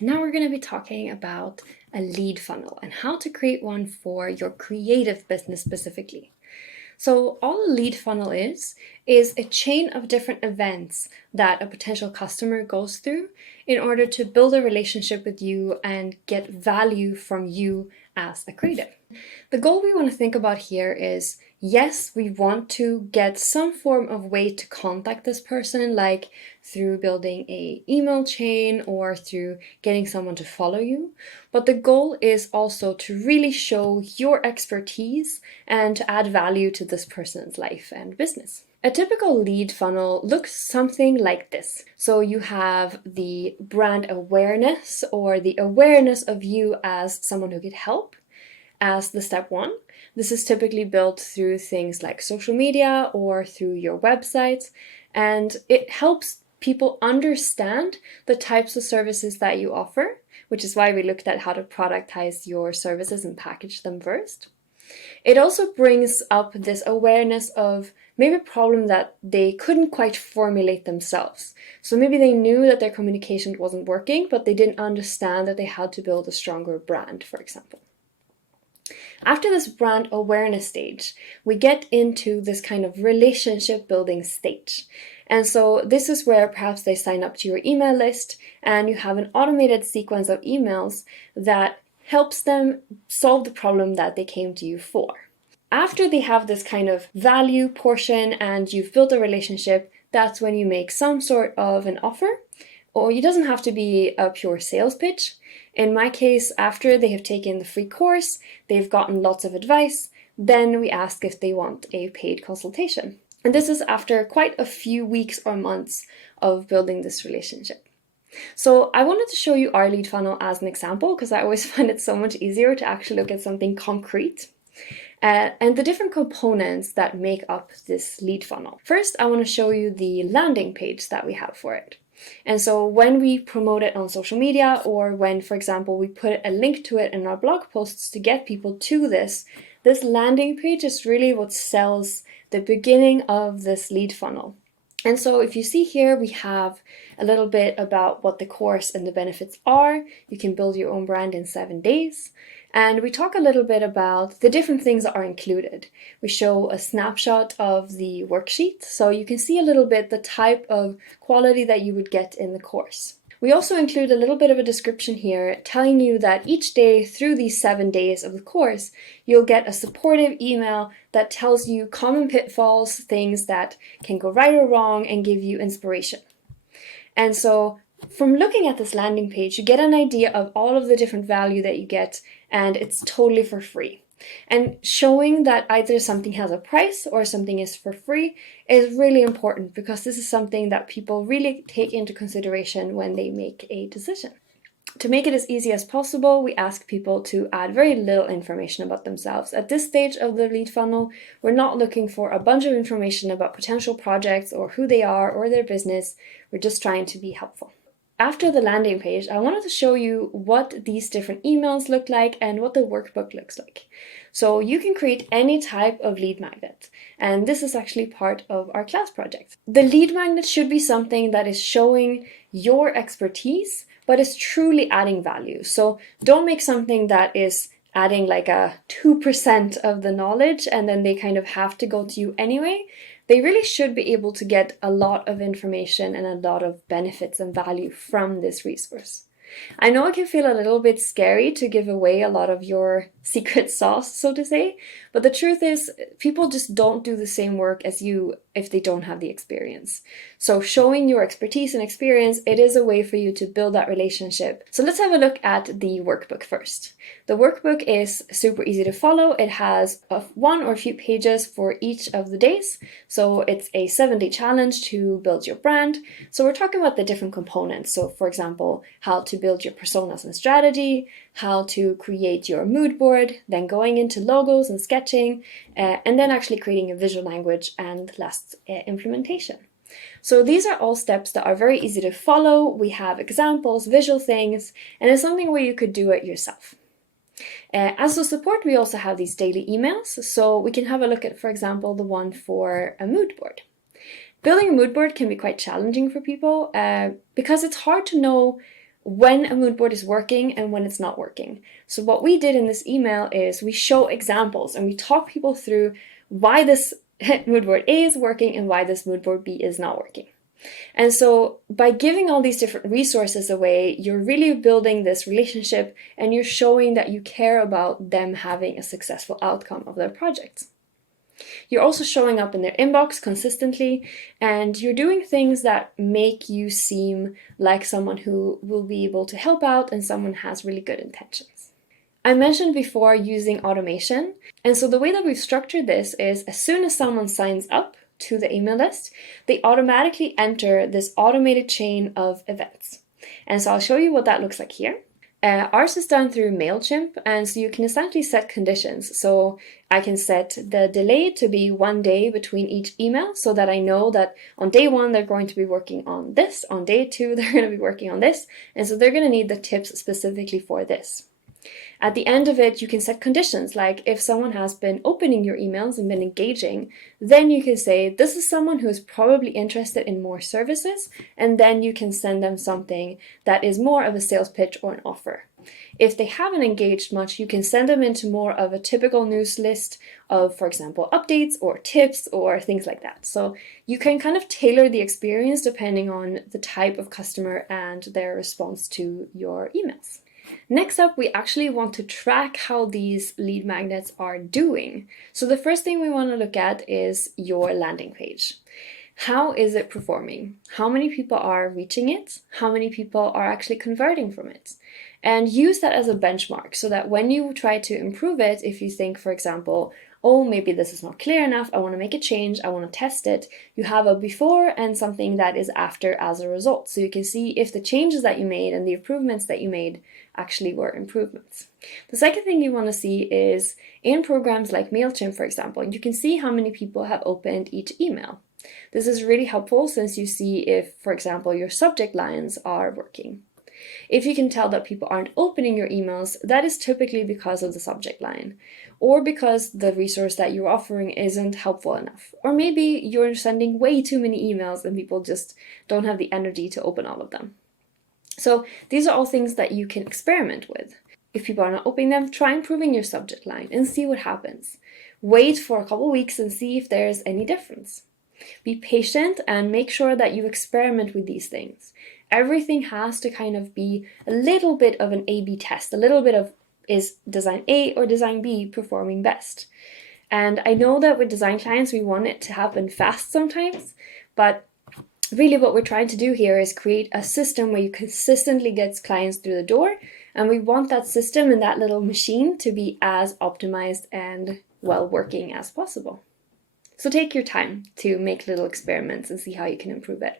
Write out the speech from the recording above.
Now we're going to be talking about a lead funnel and how to create one for your creative business specifically. So all a lead funnel is a chain of different events that a potential customer goes through in order to build a relationship with you and get value from you as a creative. The goal we want to think about here is, yes, we want to get some form of way to contact this person, like through building an email chain or through getting someone to follow you. But the goal is also to really show your expertise and to add value to this person's life and business. A typical lead funnel looks something like this. So you have the brand awareness or the awareness of you as someone who could help as the step one. This is typically built through things like social media or through your website, and it helps people understand the types of services that you offer, which is why we looked at how to productize your services and package them first. It also brings up this awareness of maybe a problem that they couldn't quite formulate themselves. So maybe they knew that their communication wasn't working, but they didn't understand that they had to build a stronger brand, for example. After this brand awareness stage, we get into this kind of relationship building stage. And so this is where perhaps they sign up to your email list and you have an automated sequence of emails that helps them solve the problem that they came to you for. After they have this kind of value portion and you've built a relationship, that's when you make some sort of an offer. Or it doesn't have to be a pure sales pitch. In my case, after they have taken the free course, they've gotten lots of advice, then we ask if they want a paid consultation. And this is after quite a few weeks or months of building this relationship. So I wanted to show you our lead funnel as an example because I always find it so much easier to actually look at something concrete. And the different components that make up this lead funnel. First, I want to show you the landing page that we have for it. And so when we promote it on social media, or when, for example, we put a link to it in our blog posts to get people to this landing page is really what sells the beginning of this lead funnel. And so if you see here, we have a little bit about what the course and the benefits are. You can build your own brand in 7 days. And we talk a little bit about the different things that are included. We show a snapshot of the worksheet, so you can see a little bit the type of quality that you would get in the course. We also include a little bit of a description here telling you that each day through these 7 days of the course, you'll get a supportive email that tells you common pitfalls, things that can go right or wrong, and give you inspiration. And so from looking at this landing page, you get an idea of all of the different value that you get, and it's totally for free. And showing that either something has a price or something is for free is really important because this is something that people really take into consideration when they make a decision. To make it as easy as possible, we ask people to add very little information about themselves. At this stage of the lead funnel, we're not looking for a bunch of information about potential projects or who they are or their business. We're just trying to be helpful. After the landing page, I wanted to show you what these different emails look like and what the workbook looks like. So you can create any type of lead magnet, and this is actually part of our class project. The lead magnet should be something that is showing your expertise, but is truly adding value. So don't make something that is adding like a 2% of the knowledge and then they kind of have to go to you anyway. They really should be able to get a lot of information and a lot of benefits and value from this resource. I know it can feel a little bit scary to give away a lot of your secret sauce, so to say, but the truth is people just don't do the same work as you if they don't have the experience. So showing your expertise and experience, it is a way for you to build that relationship. So let's have a look at the workbook first. The workbook is super easy to follow. It has one or a few pages for each of the days. So it's a 7-day challenge to build your brand. So we're talking about the different components. So for example, how to build your personas and strategy, how to create your mood board, then going into logos and sketching, and then actually creating a visual language and last implementation. So these are all steps that are very easy to follow. We have examples, visual things, and it's something where you could do it yourself. As a support, we also have these daily emails. So we can have a look at, for example, the one for a mood board. Building a mood board can be quite challenging for people because it's hard to know when a mood board is working and when it's not working. So what we did in this email is we show examples and we talk people through why this mood board A is working and why this mood board B is not working. And so by giving all these different resources away, you're really building this relationship and you're showing that you care about them having a successful outcome of their projects. You're also showing up in their inbox consistently, and you're doing things that make you seem like someone who will be able to help out and someone who has really good intentions. I mentioned before using automation, and so the way that we've structured this is as soon as someone signs up to the email list, they automatically enter this automated chain of events. And so I'll show you what that looks like here. Ours is done through MailChimp, and so you can essentially set conditions. So I can set the delay to be 1 day between each email so that I know that on day 1 they're going to be working on this, on day 2 they're going to be working on this, and so they're going to need the tips specifically for this. At the end of it, you can set conditions, like if someone has been opening your emails and been engaging, then you can say, this is someone who is probably interested in more services, and then you can send them something that is more of a sales pitch or an offer. If they haven't engaged much, you can send them into more of a typical news list of, for example, updates or tips or things like that. So you can kind of tailor the experience depending on the type of customer and their response to your emails. Next up, we actually want to track how these lead magnets are doing. So the first thing we want to look at is your landing page. How is it performing? How many people are reaching it? How many people are actually converting from it? And use that as a benchmark so that when you try to improve it, if you think, for example, oh, maybe this is not clear enough, I want to make a change, I want to test it, you have a before and something that is after as a result. So you can see if the changes that you made and the improvements that you made actually were improvements. The second thing you want to see is in programs like MailChimp, for example, you can see how many people have opened each email. This is really helpful since you see if, for example, your subject lines are working. If you can tell that people aren't opening your emails, that is typically because of the subject line, or because the resource that you're offering isn't helpful enough. Or maybe you're sending way too many emails and people just don't have the energy to open all of them. So these are all things that you can experiment with. If people are not opening them, try improving your subject line and see what happens. Wait for a couple weeks and see if there's any difference. Be patient and make sure that you experiment with these things. Everything has to kind of be a little bit of an A/B test, a little bit of is design A or design B performing best. And I know that with design clients, we want it to happen fast sometimes, but really what we're trying to do here is create a system where you consistently get clients through the door, and we want that system and that little machine to be as optimized and well working as possible. So take your time to make little experiments and see how you can improve it.